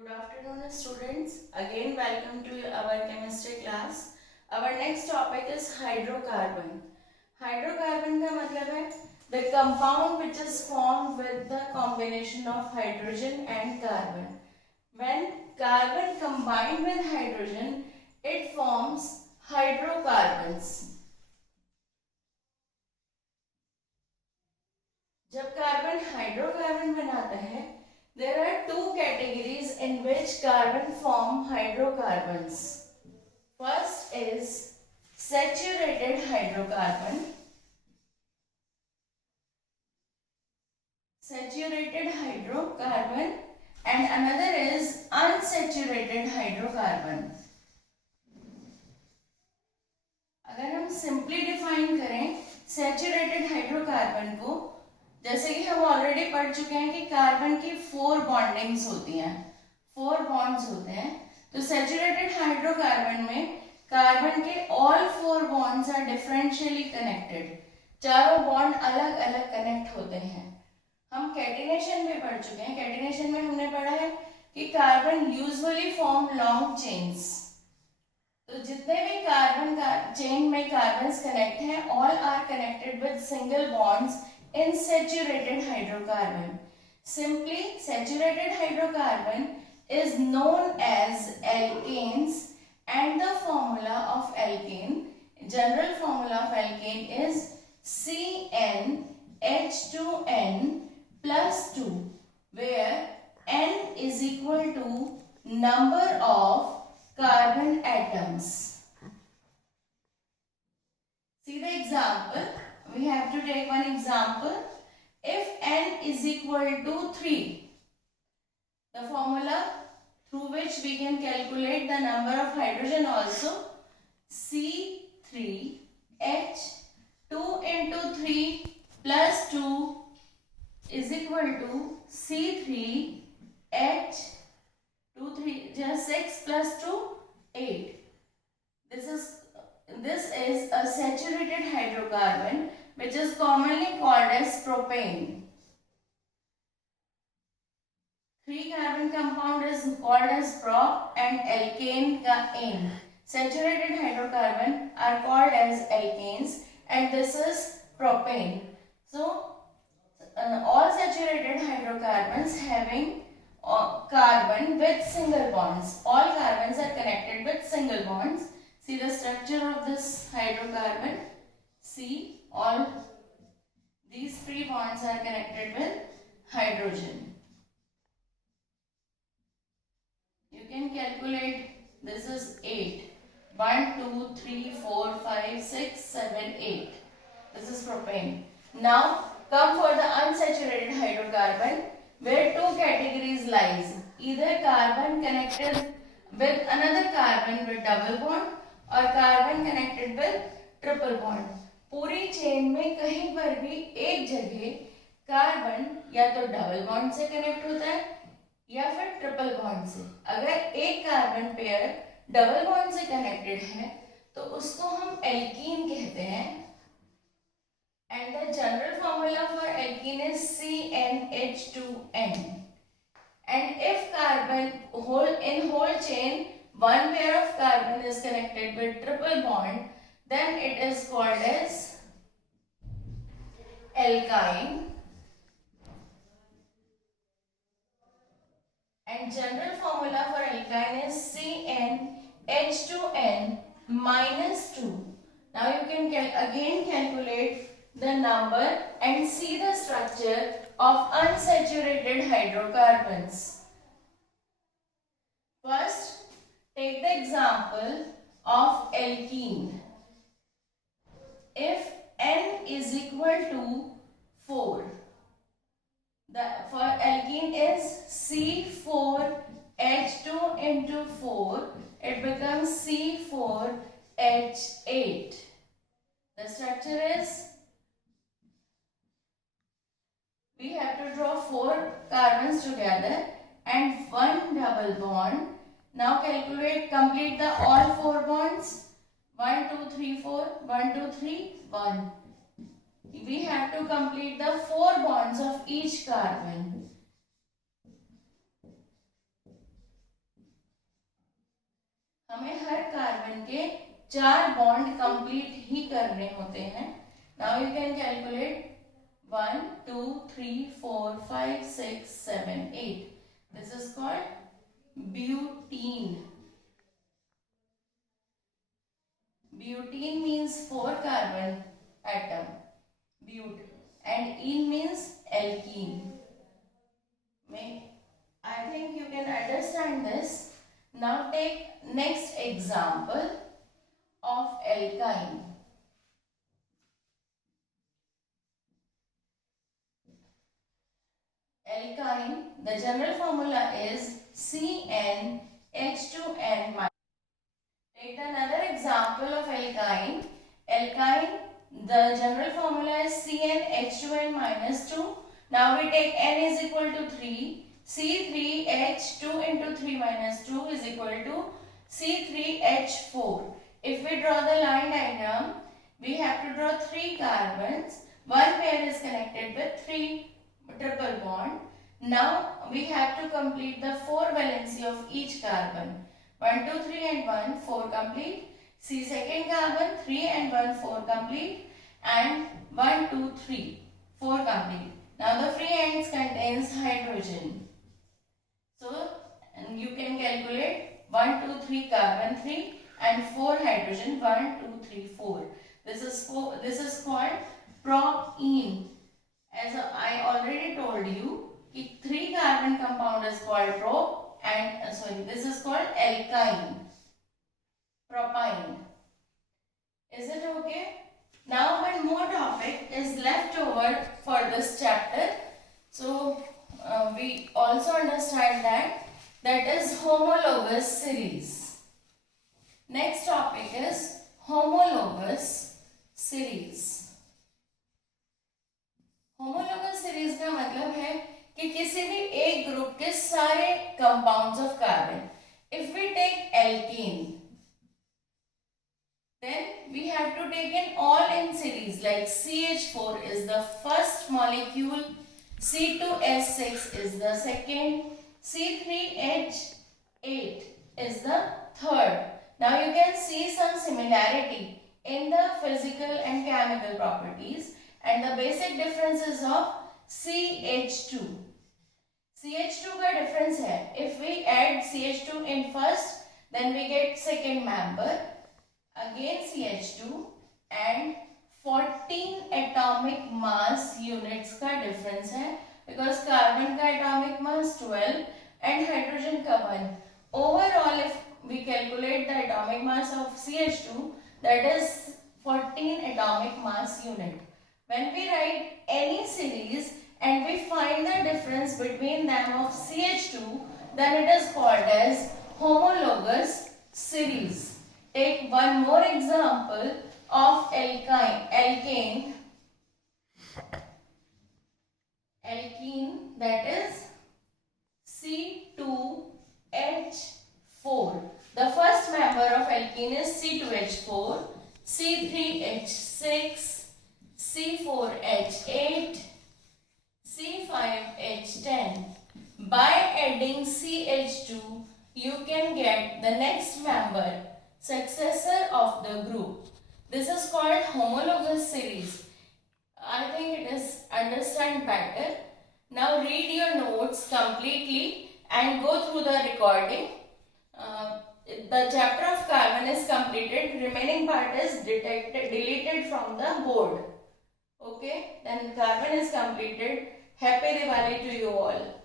Good afternoon, students. Again, welcome to our chemistry class. Our next topic is hydrocarbon. Hydrocarbon का मतलब है the compound which is formed with the combination of hydrogen and carbon. When carbon combined with hydrogen, it forms hydrocarbons. जब carbon hydrocarbon बनाता है, there are two categories in which carbon form hydrocarbons. First is saturated hydrocarbon. Saturated hydrocarbon and another is unsaturated hydrocarbon. अगर हम simply define करें saturated hydrocarbon को, जैसे कि हम ऑलरेडी पढ़ चुके हैं कि कार्बन की 4 बॉन्डिंग्स होती हैं, 4 बॉन्ड्स होते हैं. तो सैचुरेटेड हाइड्रोकार्बन में कार्बन के all 4 bonds are differentially connected. चारों बॉन्ड अलग अलग कनेक्ट होते हैं. हम कैटिनेशन में पढ़ चुके हैं. कैटिनेशन में हमने पढ़ा है कि carbon usually form long chains. तो जितने भी कार्बन का चेन में कार्बन्स कनेक्ट हैं, all are connected with single bonds in saturated hydrocarbon. Simply, saturated hydrocarbon is known as alkanes and the formula of alkane, general formula of alkane is CnH2n plus 2, where n is equal to number of carbon atoms. See the example. We have to take one example. If n is equal to 3, the formula through which we can calculate the number of hydrogen also, C3H 2 into 3 plus 2 is equal to C3H 2 3 just 6 plus 2 8. This is a saturated hydrocarbon which is commonly called as propane. 3 carbon compound is called as prop and alkane ka ane. Saturated hydrocarbon are called as alkanes and this is propane. So all saturated hydrocarbons having carbon with single bonds. All carbons are connected with single bonds. See the structure of this hydrocarbon. See, all these 3 bonds are connected with hydrogen. You can calculate. This is 8. 1, 2, 3, 4, 5, 6, 7, 8. This is propane. Now come for the unsaturated hydrocarbon, where 2 categories lies. Either carbon connected with another carbon with double bond और carbon connected with triple bond. पूरी chain में कहीं पर भी एक जगह carbon या तो डबल बॉन्ड से कनेक्ट होता है या फिर ट्रिपल बॉन्ड से. अगर एक कार्बन पेयर डबल बॉन्ड से कनेक्टेड है तो उसको हम एल्कीन कहते हैं. And the general formula for alkene is CnH2n. And if carbon in whole chain one pair of carbon is connected with triple bond, then it is called as alkyne. And general formula for alkyne is CnH2n minus 2. Now you can again calculate the number and see the structure of unsaturated hydrocarbons. First, take the example of alkene. If n is equal to 4, for alkene is C4H2 into 4, it becomes C4H8. The structure is, we have to draw 4 carbons together and 1 double bond. Now calculate, complete the all 4 bonds. 1, 2, 3, 4, 1, 2, 3, 1. We have to complete the 4 bonds of each carbon. हमें हर carbon के 4 bond complete ही करने होते हैं. Now you can calculate 1 2 3 4 5 6 7 8. This is called butene. Butene means 4 carbon atom. But. And ene means alkene. I think you can understand this. Now take next example of alkyne. Alkyne, the general formula is CnH2n-. Take another example of alkyne. Alkyne, the general formula is CnH2n-2. Now we take n is equal to 3. C3H2 into 3 minus 2 is equal to C3H4. If we draw the line diagram, we have to draw 3 carbons. One pair is connected with 3 triple bond. Now we have to complete the 4 valency of each carbon. 1, 2, 3 and 1, 4 complete. See second carbon, 3 and 1, 4 complete. And 1, 2, 3, 4 complete. Now the free ends contains hydrogen. So you can calculate 1, 2, 3 carbon 3 and 4 hydrogen 1, 2, 3, 4. This is called propene. As I already told you, 3 carbon compound is called prop and this is called alkyne. Propyne. Is it okay? Now one more topic is left over for this chapter. So we also understand that is homologous series. Next topic is homologous series. Homologous series का मतलब है कि किसी भी एक group के सारे compounds of carbon. If we take alkene, then we have to take in all in series, like CH4 is the first molecule, C2H6 is the second, C3H8 is the third. Now you can see some similarity in the physical and chemical properties and the basic differences of CH2. CH2 का difference है, if we add CH2 in first, then we get second member, again CH2 and 14 atomic mass units का difference है, because carbon का atomic mass 12 and hydrogen का 1. Overall, if we calculate the atomic mass of CH2, that is 14 atomic mass unit. When we write any series and we find the difference between them of CH2, then it is called as homologous series. Take one more example of alkane, that is C2H4. The first member of alkene is C2H4, C3H6, C4H8, C5H10. By adding CH2, you can get the next member, successor of the group. This is called homologous series. I think it is understand better. Now read your notes completely and go through the recording. The chapter of carbon is completed. Remaining part is deleted from the board. Okay, then carbon is completed. Happy Diwali to you all.